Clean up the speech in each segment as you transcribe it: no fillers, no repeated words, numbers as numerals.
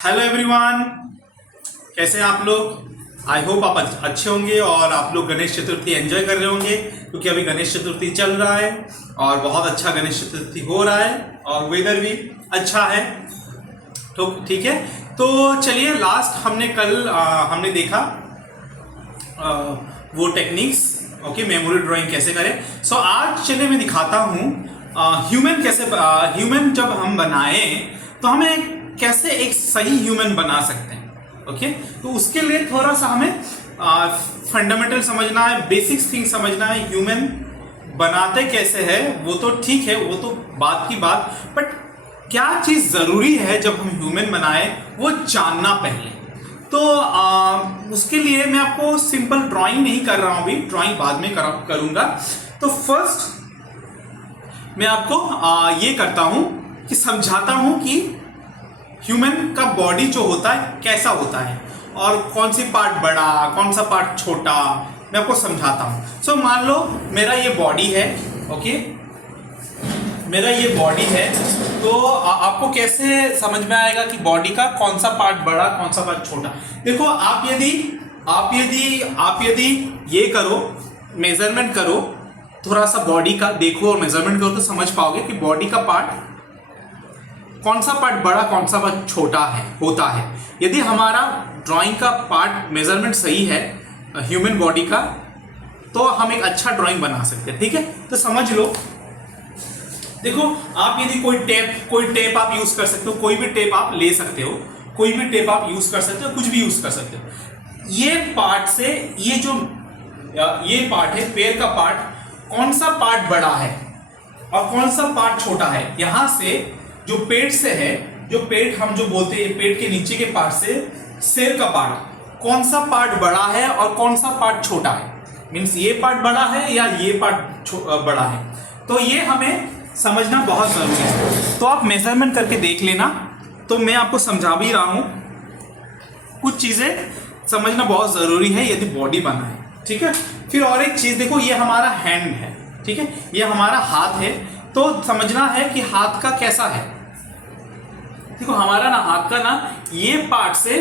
Hello everyone, कैसे हैं आप लोग। आई होप आप अच्छे होंगे और आप लोग गणेश चतुर्थी एंजॉय कर रहे होंगे क्योंकि अभी गणेश चतुर्थी चल रहा है और बहुत अच्छा गणेश चतुर्थी हो रहा है और वेदर भी अच्छा है। तो ठीक है, तो चलिए लास्ट हमने देखा वो टेक्निक्स, ओके, मेमोरी ड्राइंग कैसे करें। सो आज चलिए मैं दिखाता हूँ ह्यूमन जब हम बनाएं तो हमें कैसे एक सही ह्यूमन बना सकते हैं। ओके, तो उसके लिए थोड़ा सा हमें फंडामेंटल समझना है, बेसिक्स थिंग समझना है। ह्यूमन बनाते कैसे है वो तो ठीक है, वो तो बात की बात, बट क्या चीज जरूरी है जब हम ह्यूमन बनाए वो जानना पहले। तो उसके लिए मैं आपको सिंपल ड्राइंग नहीं कर रहा हूं, अभी ड्राइंग बाद में करूंगा। तो फर्स्ट मैं आपको ये करता हूं कि समझाता हूं कि ह्यूमन का बॉडी जो होता है कैसा होता है और कौन सी पार्ट बड़ा कौन सा पार्ट छोटा, मैं आपको समझाता हूं। सो मान लो मेरा ये बॉडी है, ओके, मेरा ये बॉडी है, तो आपको कैसे समझ में आएगा कि बॉडी का कौन सा पार्ट बड़ा कौन सा पार्ट छोटा। देखो आप यदि ये करो, मेजरमेंट करो, थोड़ा सा बॉडी का देखो और मेजरमेंट करो तो समझ पाओगे कि बॉडी का पार्ट कौन सा पार्ट बड़ा कौन सा पार्ट छोटा है होता है। यदि हमारा ड्राइंग का पार्ट मेजरमेंट सही है ह्यूमन बॉडी का, तो हम एक अच्छा ड्राइंग बना सकते हैं। ठीक है, तो समझ लो। देखो आप यदि कोई टेप आप यूज कर सकते हो, कोई भी टेप आप ले सकते हो, कोई भी टेप आप यूज कर सकते हो, कुछ भी यूज कर सकते हो। ये पार्ट से ये पार्ट है पैर का पार्ट, कौन सा पार्ट बड़ा है और कौन सा पार्ट छोटा है। यहां से जो पेट से है, जो पेट हम जो बोलते हैं पेट के नीचे के पार्ट से सिर का पार्ट, कौन सा पार्ट बड़ा है और कौन सा पार्ट छोटा है। मींस ये पार्ट बड़ा है या ये पार्ट बड़ा है, तो ये हमें समझना बहुत जरूरी है। तो आप मेजरमेंट करके देख लेना। तो मैं आपको समझा भी रहा हूं, कुछ चीजें समझना बहुत जरूरी है यदि बॉडी बना है। ठीक है, फिर और एक चीज देखो, ये हमारा हैंड है, ठीक है, ये हमारा हाथ है, तो समझना है कि हाथ का कैसा है। देखो हमारा हाथ का ये पार्ट से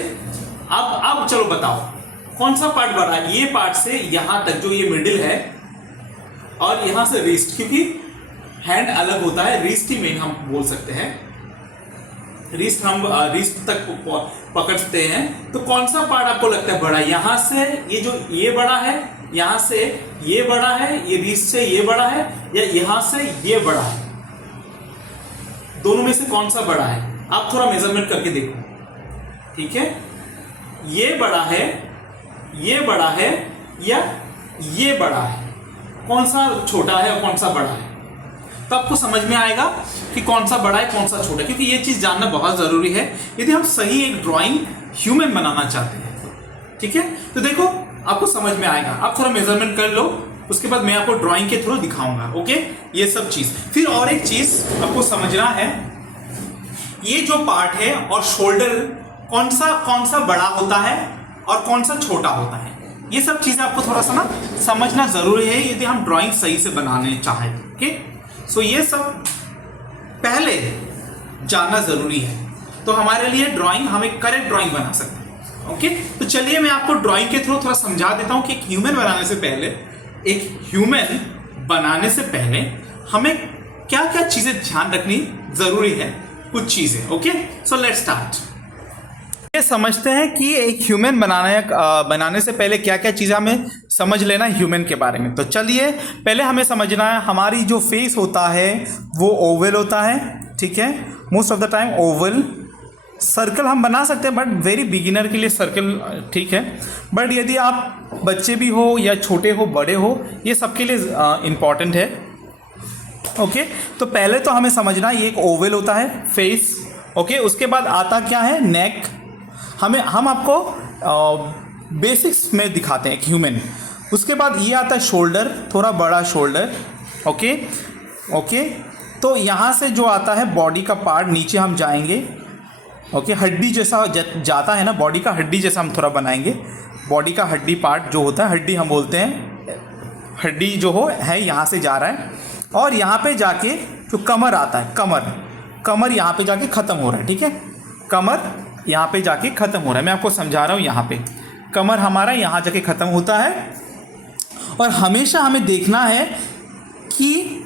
अब चलो बताओ कौन सा पार्ट बड़ा है। ये पार्ट से यहां तक जो ये मिडिल है और यहां से रिस्ट, क्योंकि हैंड अलग होता है, रिस्ट ही मेन हम बोल सकते हैं, रिस्ट हम रिस्ट तक पकड़ते हैं। तो कौन सा पार्ट आपको लगता है बड़ा? यहां से ये बड़ा है, यहां से ये बड़ा है, ये रिस्ट से ये बड़ा है, या यहां से ये बड़ा है? दोनों में से कौन सा बड़ा है? आप थोड़ा मेजरमेंट करके देखो। ठीक है, ये बड़ा है, ये बड़ा है, या ये बड़ा है? कौन सा छोटा है और कौन सा बड़ा है? तो आपको समझ में आएगा कि कौन सा बड़ा है कौन सा छोटा है, क्योंकि ये चीज जानना बहुत जरूरी है यदि हम सही एक ड्राइंग ह्यूमन बनाना चाहते हैं। ठीक है, तो देखो आपको समझ में आएगा। आप थोड़ा मेजरमेंट कर लो, उसके बाद मैं आपको ड्राइंग के थ्रू दिखाऊंगा। ओके, ये सब चीज। फिर और एक चीज आपको समझना है, ये जो पार्ट है और शोल्डर कौन सा बड़ा होता है और कौन सा छोटा होता है, ये सब चीजें आपको थोड़ा सा समझना जरूरी है यदि हम ड्राइंग सही से बनाने चाहें। ओके, सो ये सब पहले जानना जरूरी है, तो हमारे लिए ड्राइंग, हम एक करेक्ट ड्राइंग बना सकते हैं। ओके, तो चलिए मैं आपको ड्राइंग के थ्रू थोड़ा समझा देता हूं कि एक ह्यूमन बनाने से पहले हमें क्या क्या चीजें ध्यान रखनी जरूरी है, कुछ चीजें। Okay, so let's start. ये समझते हैं कि एक ह्यूमन बनाने से पहले क्या क्या चीजें हमें समझ लेना ह्यूमन के बारे में। तो चलिए पहले हमें समझना है, हमारी जो फेस होता है वो ओवल होता है। ठीक है, most of the time Oval. Circle हम बना सकते हैं बट वेरी बिगिनर के लिए सर्कल ठीक है, बट यदि आप बच्चे भी हो या छोटे हो बड़े हो, ये सबके लिए इंपॉर्टेंट है। ओके, तो पहले तो हमें समझना ये एक ओवल होता है फेस। ओके, उसके बाद आता क्या है, नेक। हम आपको बेसिक्स में दिखाते हैं ह्यूमन। उसके बाद ये आता है शोल्डर, थोड़ा बड़ा शोल्डर। ओके, तो यहाँ से जो आता है बॉडी का पार्ट, नीचे हम जाएंगे। ओके, हड्डी जैसा जाता है ना, बॉडी का हड्डी जैसा हम थोड़ा बनाएंगे। बॉडी का हड्डी पार्ट जो होता है, हड्डी हम बोलते हैं, हड्डी जो है यहाँ से जा रहा है और यहाँ पे जाके जो कमर आता है, कमर यहाँ पे जाके ख़त्म हो रहा है। ठीक है, कमर यहाँ पे जाके ख़त्म हो रहा है। मैं आपको समझा रहा हूँ, यहाँ पे कमर हमारा यहाँ जाके ख़त्म होता है और हमेशा हमें देखना है कि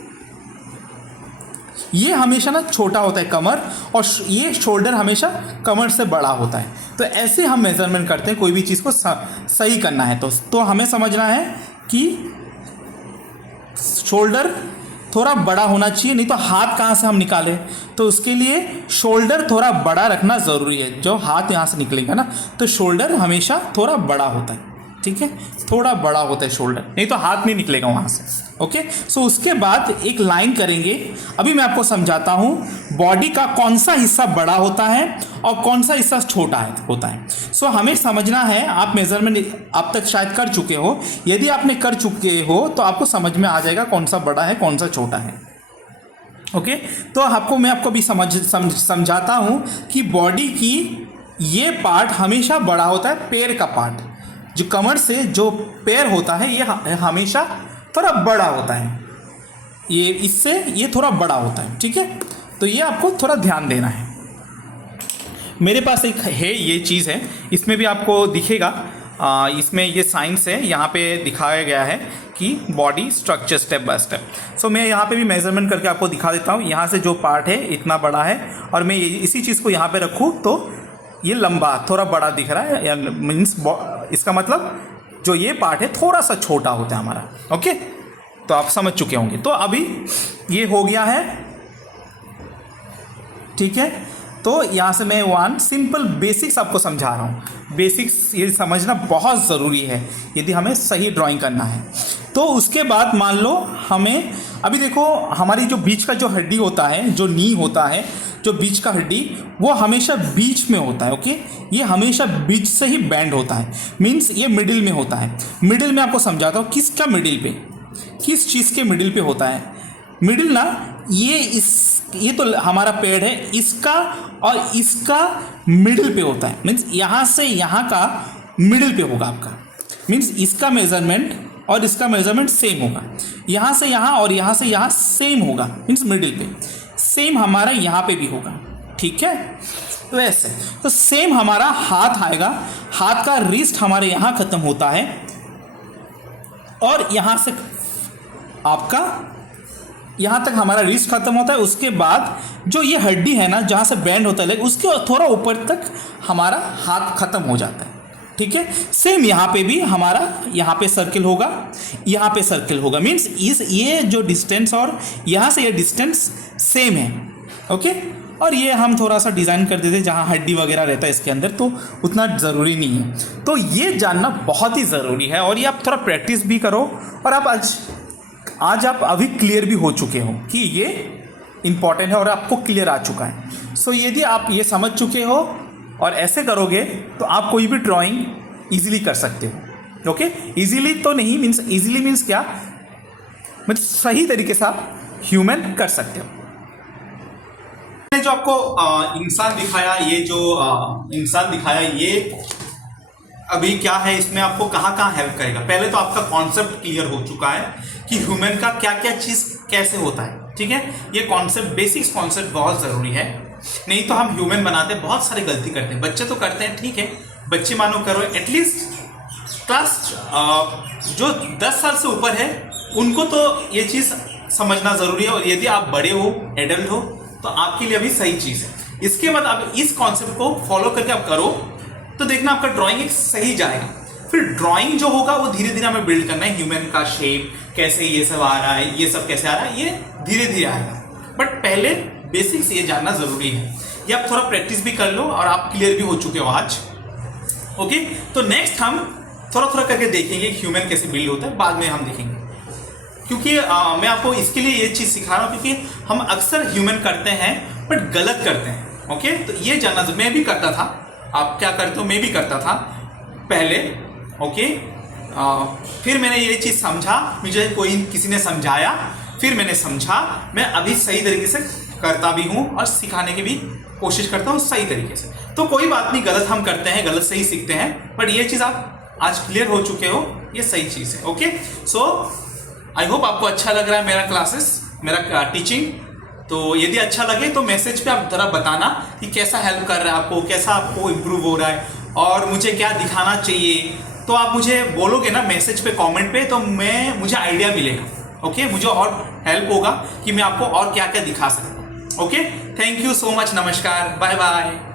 ये हमेशा ना छोटा होता है कमर और ये शोल्डर हमेशा कमर से बड़ा होता है। तो ऐसे हम मेज़रमेंट करते हैं कोई भी चीज़ को सही करना है तो हमें समझना है कि शोल्डर थोड़ा बड़ा होना चाहिए, नहीं तो हाथ कहाँ से हम निकालें। तो उसके लिए शोल्डर थोड़ा बड़ा रखना ज़रूरी है। जो हाथ यहाँ से निकलेगा ना तो शोल्डर हमेशा थोड़ा बड़ा होता है, ठीक है, थोड़ा बड़ा होता है शोल्डर, नहीं तो हाथ नहीं निकलेगा वहाँ से। ओके, सो उसके बाद एक लाइन करेंगे। अभी मैं आपको समझाता हूँ बॉडी का कौन सा हिस्सा बड़ा होता है और कौन सा हिस्सा छोटा होता है। सो हमें समझना है, आप मेजरमेंट आप तक शायद कर चुके हो, यदि आपने कर चुके हो तो आपको समझ में आ जाएगा कौन सा बड़ा है कौन सा छोटा है। ओके, तो मैं आपको भी समझाता हूँ कि बॉडी की ये पार्ट हमेशा बड़ा होता है, पैर का पार्ट जो कमर से जो पैर होता है ये हमेशा थोड़ा बड़ा होता है, ये थोड़ा बड़ा होता है, ठीक है। तो ये आपको थोड़ा ध्यान देना है। मेरे पास एक है, ये चीज़ है, इसमें भी आपको दिखेगा, इसमें ये साइंस है, यहाँ पे दिखाया गया है कि body structure step by step. So मैं यहाँ पे भी मेजरमेंट करके आपको दिखा देता हूँ। यहाँ से जो पार्ट है इतना बड़ा है और मैं इसी चीज़ को यहाँ पे रखूँ तो ये लंबा थोड़ा बड़ा दिख रहा है, या मीन्स इसका मतलब जो ये पार्ट है थोड़ा सा छोटा होता है हमारा। ओके, तो आप समझ चुके होंगे। तो अभी ये हो गया है, ठीक है। तो यहाँ से मैं वन सिंपल बेसिक्स आपको समझा रहा हूँ। बेसिक्स ये समझना बहुत ज़रूरी है यदि हमें सही ड्राइंग करना है। तो उसके बाद मान लो हमें अभी देखो हमारी जो बीच का जो हड्डी होता है, जो नी होता है, जो बीच का हड्डी वो हमेशा बीच में होता है। ओके, ये हमेशा बीच से ही बैंड होता है, मीन्स ये मिडिल में होता है। मिडिल में आपको समझाता हूँ किसका मिडिल पे, किस चीज़ के मिडिल पे होता है। मिडिल ना ये तो हमारा पेड़ है, इसका और इसका मिडिल पे होता है, मीन्स यहाँ से यहाँ का मिडिल पे होगा आपका, मीन्स इसका मेजरमेंट और इसका मेजरमेंट सेम होगा। यहाँ से यहाँ और यहाँ से यहाँ सेम होगा, मीन्स मिडिल पे। सेम हमारा यहाँ पे भी होगा, ठीक है। तो ऐसे तो सेम हमारा हाथ आएगा, हाथ का रिस्ट हमारे यहाँ ख़त्म होता है और यहाँ से आपका यहाँ तक हमारा रिस्ट खत्म होता है। उसके बाद जो ये हड्डी है ना जहाँ से बैंड होता है लेग, उसके थोड़ा ऊपर तक हमारा हाथ खत्म हो जाता है, ठीक है। सेम यहाँ पे भी हमारा यहाँ पे सर्किल होगा, यहाँ पे सर्किल होगा, मीन्स ये जो डिस्टेंस और यहाँ से ये डिस्टेंस सेम है। ओके, और ये हम थोड़ा सा डिज़ाइन कर देते जहाँ हड्डी वगैरह रहता है इसके अंदर, तो उतना ज़रूरी नहीं है। तो ये जानना बहुत ही ज़रूरी है और ये आप थोड़ा प्रैक्टिस भी करो और आप आज आप अभी क्लियर भी हो चुके हो कि ये इम्पॉर्टेंट है और आपको क्लियर आ चुका है। सो यदि आप ये समझ चुके हो और ऐसे करोगे तो आप कोई भी ड्राइंग इजीली कर सकते हो। ओके, इजीली तो नहीं, मीन्स इजीली मीन्स क्या, मतलब सही तरीके से आप ह्यूमन कर सकते हो। मैंने जो आपको इंसान दिखाया, ये जो इंसान दिखाया, ये अभी क्या है, इसमें आपको कहाँ कहाँ हेल्प करेगा। पहले तो आपका कॉन्सेप्ट क्लियर हो चुका है कि ह्यूमन का क्या क्या चीज़ कैसे होता है, ठीक है। ये कॉन्सेप्ट, बेसिक्स कॉन्सेप्ट बहुत ज़रूरी है, नहीं तो हम ह्यूमन बनाते हैं बहुत सारी गलती करते हैं। बच्चे तो करते हैं, ठीक है, बच्चे मानो करो, एटलीस्ट क्लास जो 10 साल से ऊपर है उनको तो ये चीज़ समझना ज़रूरी है। और यदि आप बड़े हो, एडल्ट हो, तो आपके लिए अभी सही चीज़ है। इसके बाद आप इस कॉन्सेप्ट को फॉलो करके आप करो तो देखना आपका ड्राइंग एक सही जाएगा। फिर ड्राइंग जो होगा वो धीरे धीरे हमें बिल्ड करना है। ह्यूमन का शेप कैसे, ये सब आ रहा है, ये सब कैसे आ रहा है, ये धीरे धीरे आएगा, बट पहले बेसिक्स ये जानना जरूरी है। ये आप थोड़ा प्रैक्टिस भी कर लो और आप क्लियर भी हो चुके हो आज। ओके, तो नेक्स्ट हम थोड़ा थोड़ा करके देखेंगे ह्यूमन कैसे बिल्ड होता है, बाद में हम देखेंगे। क्योंकि मैं आपको इसके लिए ये चीज़ सिखा रहा हूँ क्योंकि हम अक्सर ह्यूमन करते हैं बट गलत करते हैं। ओके, तो ये जानना, मैं भी करता था, आप क्या करते हो, मैं भी करता था पहले। ओके, फिर मैंने ये चीज़ समझा, मुझे किसी ने समझाया, फिर मैंने समझा, मैं अभी सही तरीके से करता भी हूँ और सिखाने की भी कोशिश करता हूँ सही तरीके से। तो कोई बात नहीं, गलत हम करते हैं, गलत सही सीखते हैं, बट ये चीज़ आप आज क्लियर हो चुके हो, ये सही चीज़ है। ओके, सो आई होप आपको अच्छा लग रहा है मेरा क्लासेस, मेरा टीचिंग। तो यदि अच्छा लगे तो मैसेज पे आप जरा बताना कि कैसा हेल्प कर रहा है आपको, कैसा आपको इम्प्रूव हो रहा है और मुझे क्या दिखाना चाहिए। तो आप मुझे बोलोगे ना मैसेज पे, कमेंट पे, तो मुझे आइडिया मिलेगा। ओके, मुझे और हेल्प होगा कि मैं आपको और क्या क्या दिखा सकता हूँ। Okay, thank you so much, नमस्कार, बाय बाय।